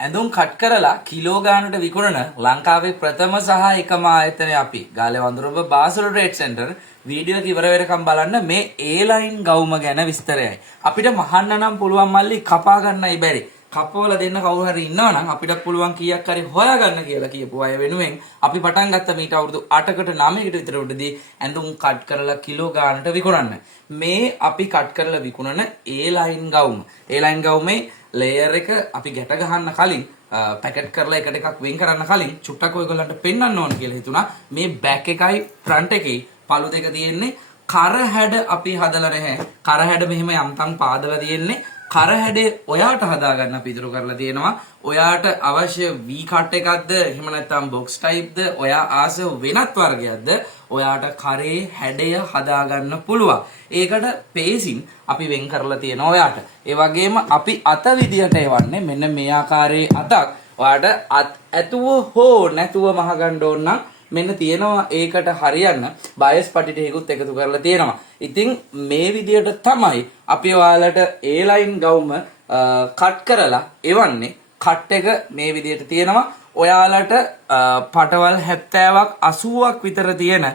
ඇඳුම් කට් කරලා කිලෝ ගානට විකුණන ලංකාවේ ප්‍රථම සහ එකම ආයතනය අපි ගාලේ වඳුරඹ බාසල් ට්‍රේඩ් සෙන්ටර් වීඩියෝ එක ඉවර වෙනකම් බලන්න මේ A-line ගවුම ගැන විස්තරයයි. අපිට මහන්න නම් පුළුවන් මල්ලි කපා ගන්නයි බැරි. කපවල දෙන්න කවුරු හරි ඉන්නවා නම් අපිට පුළුවන් කීයක් හරි හොයාගන්න කියලා කියපු අය වෙනුවෙන් අපි පටන් ගත්ත මීට අවුරුදු 8කට 9කට විතර උඩදී ඇඳුම් කට් කරලා කිලෝ ගානට විකුණන්න. මේ අපි කට් කරලා විකුණන A-line ගවුම. A-line ගවුමේ ලේයර් එක අපි ගැට ගහන්න කලින් පැකට් කරලා එකට එකක් වෙන් කරන්න කලින් චුට්ටක් ඔයගොල්ලන්ට පෙන්වන්න ඕන කියලා හිතුණා. මේ බෑක් එකයි ෆ්‍රන්ට් එකේ පළු දෙක තියෙන්නේ කර හැඩ අපි හදලා නැහැ. කර හැඩ මෙහෙම යම්තම් පාදලා තියෙන්නේ. කර හැඩේ ඔයාට හදාගන්න අපි ඉදිරි කරලා තියෙනවා. ඔයාට අවශ්‍ය V cut එකක්ද එහෙම නැත්නම් box type ද ඔයා ආස වෙනත් වර්ගයක්ද ඔයාට කරේ හැඩය හදාගන්න පුළුවන්. ඒකට පේසින් අපි වෙන් කරලා තියෙනවා ඔයාට. ඒ වගේම අපි අත විදියට එවන්නේ මෙන්න මේ ආකාරයේ අතක්. ඔයාට අත් ඇතුව හෝ නැතුව මහගන්න ඕන නම් මෙන්න තියෙනවා ඒකට හරියන්න බයස් පටිටයකුත් එකතු කරලා තියෙනවා. ඉතින් මේ විදියට තමයි අපි ඔයාලට A-line ගවුම කට් කරලා එවන්නේ. කට් එක මේ විදියට තියෙනවා. ඔයාලට පටවල් 70ක් 80ක් විතර තියෙන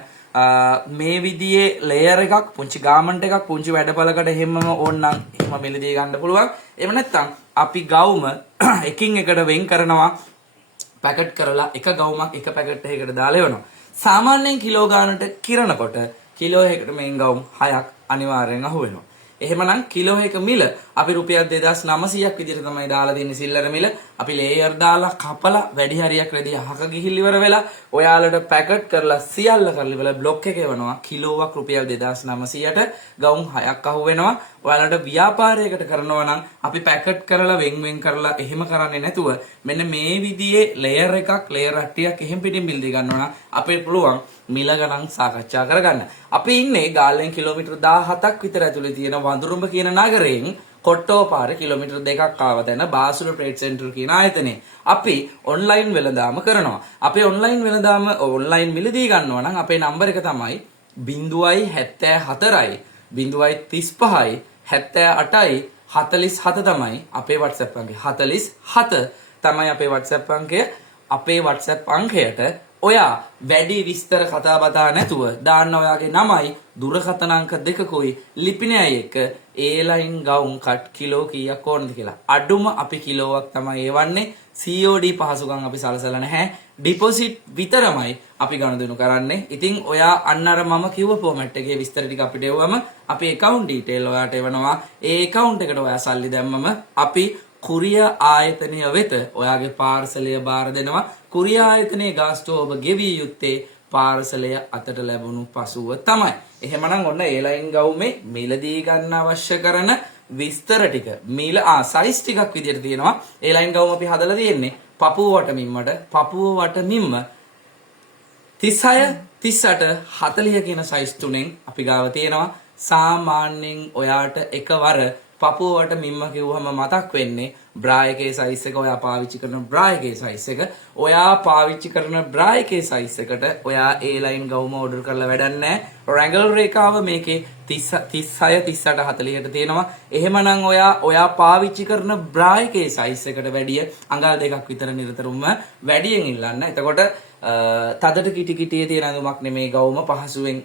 මේ විදිහේ ලේයර් එකක් පුංචි ගාමන්ට් එකක් පුංචි වැඩපලකට එහෙමම ඕනනම් එහෙම මෙලදී ගන්න පුළුවන්. එහෙම නැත්නම් අපි ගවුම එකින් එකට වෙන් කරනවා. පැකට් කරලා එක ගවුමක් එක පැකට් එකකට දාලා එවනවා. සාමාන්‍යයෙන් කිලෝ ගානට කිරනකොට කිලෝ එකකට මේන් ගවුම් 6ක් අනිවාර්යෙන් අහු වෙනවා. එහෙමනම් කිලෝ එක මිල අපි රුපියල් 2900ක් විදිහට තමයි දාලා දෙන්නේ සිල්ලර මිල. අපි ලේයර් දාලා කපලා වැඩි හරියක් රෙදි අහක ගිහිල් ඉවර වෙලා ඔයාලට පැකට් කරලා සියල්ල කරලා ඉවර බ්ලොක් එක එවනවා. කිලෝවක් රුපියල් 2900ට ගවුම් 6ක් අහු වෙනවා. ඔයාලට ව්‍යාපාරයකට කරනවා නම් අපි පැකට් කරලා වෙන් කරලා එහෙම කරන්නේ නැතුව මෙන්න මේ විදිහේ ලේයර් එකක් ලේයර් අට්ටියක් එහෙම පිටින් බිල් දී ගන්නවා නම් අපේ පුළුවන් මිල ගණන් සාකච්ඡා කරගන්න. අපි ඉන්නේ ගාල්ලෙන් කිලෝමීටර් 17ක් විතර ඇතුලේ තියෙන වඳුරුඹ කියන නගරයෙන් කොට්ටෝ පාර කිලෝමීටර් 2ක් ආව තැන බාසුල ට්‍රේඩ් සෙන්ටර් කියන ආයතනයේ අපි ඔන්ලයින් වෙළඳාම කරනවා. අපි ඔන්ලයින් වෙළඳාම ඔන්ලයින් මිලදී ගන්නවා නම් අපේ නම්බර එක තමයි 074යි 035යි 78යි 47 තමයි අපේ WhatsApp අංකය. 47 තමයි අපේ WhatsApp අංකය. අපේ WhatsApp අංකයට ඔයා වැඩි විස්තර කතා බතා නැතුව දාන්න ඔයාගේ නමයි දුරකථන අංක දෙකකුයි ලිපිනයයි එක A-line ගවුම් කට් කිලෝ කීයක් ඕනද කියලා. අඩුම අපි කිලෝවක් තමයි එවන්නේ. COD පහසුකම් අපි සලසලා නැහැ. ඩිපොසිට් විතරමයි අපි ගනුදෙනු කරන්නේ. ඉතින් ඔයා අන්න අර මම කිව්ව ෆෝමැට් එකේ විස්තර ටික අපිට එවුවම අපි account detail ඔයාට එවනවා. ඒ account එකට ඔයා සල්ලි දැම්මම අපි කුරිය ආයතනය වෙත ඔයාගේ පාර්සලය බාර දෙනවා. කුරිය ආයතනයේ ගාස්තුව ඔබ ගෙවිය යුත්තේ පාර්සලය අතට ලැබුණු පසුව තමයි. එහෙමනම් ඔන්න A-line ගවුමේ මිලදී ගන්න අවශ්‍ය කරන විස්තර ටික මිල සයිස් ටිකක් විදිහට තියෙනවා. A-line ගවුම අපි හදලා තියෙන්නේ පපුව වටමින්මට පපුව වටමින්ම 36 38 40 කියන සයිස් තුනෙන් අපි ගාව තියෙනවා. සාමාන්‍යයෙන් ඔයාට එකවර පපුවට මිම්ම කිව්වම මතක් වෙන්නේ බ්‍රා එකේ සයිස් එක ඔයා පාවිච්චි කරන බ්‍රා එකේ සයිස් එක. ඔයා පාවිච්චි කරන බ්‍රා එකේ සයිස් එකට ඔයා A-line ගවුම ඕඩර් කරලා වැඩක් නැහැ. රැගල් රේඛාව මේකේ 36 38 40ට තියෙනවා. එහෙමනම් ඔයා පාවිච්චි කරන බ්‍රා එකේ සයිස් එකට වැඩිය අඟල් දෙකක් විතර නිරතුරුවම වැඩියෙන් ඉල්ලන්න. එතකොට තදට කිටි කිටියේ තියෙන අඳුමක් නෙමේ ගවුම පහසුවෙන්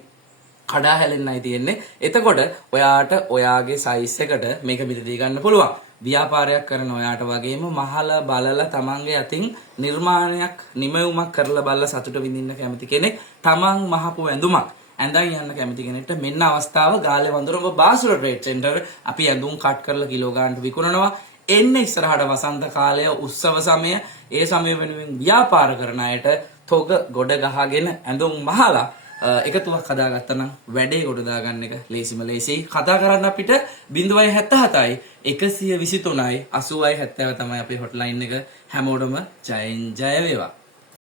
කඩා හැලෙන්නයි තියෙන්නේ. එතකොට ඔයාට ඔයාගේ සයිස් එකට මේක මිලදී ගන්න පුළුවන්. ව්‍යාපාරයක් කරන ඔයාට වගේම මහලා බලලා තමන්ගේ අතින් නිර්මාණයක් නිමවුමක් කරලා බලලා සතුට විඳින්න කැමති කෙනෙක් තමන් මහපු ඇඳුමක් ඇඳන් යන්න කැමති කෙනෙක්ට මෙන්න අවස්ථාව. ගාලේ වඳුරඹ බාසුල ට්‍රේඩ් සෙන්ටර් අපි ඇඳුම් කට් කරලා කිලෝ ගානට විකුණනවා. එන්න ඉස්සරහට වසන්ත කාලය උත්සව සමය ඒ සමය වෙනුවෙන් ව්‍යාපාර කරන අයට තොග ගොඩ ගහගෙන ඇඳුම් මහලා එකතුවක් හදාගත්තා නම් වැඩේ ගොඩ දාගන්න එක ලේසිම ලේසි. කතා කරන්න අපිට 077යි 123යි 80යි 70 තමයි අපේ හොට්ලයින් එක. හැමෝටම ජයෙන් ජය වේවා.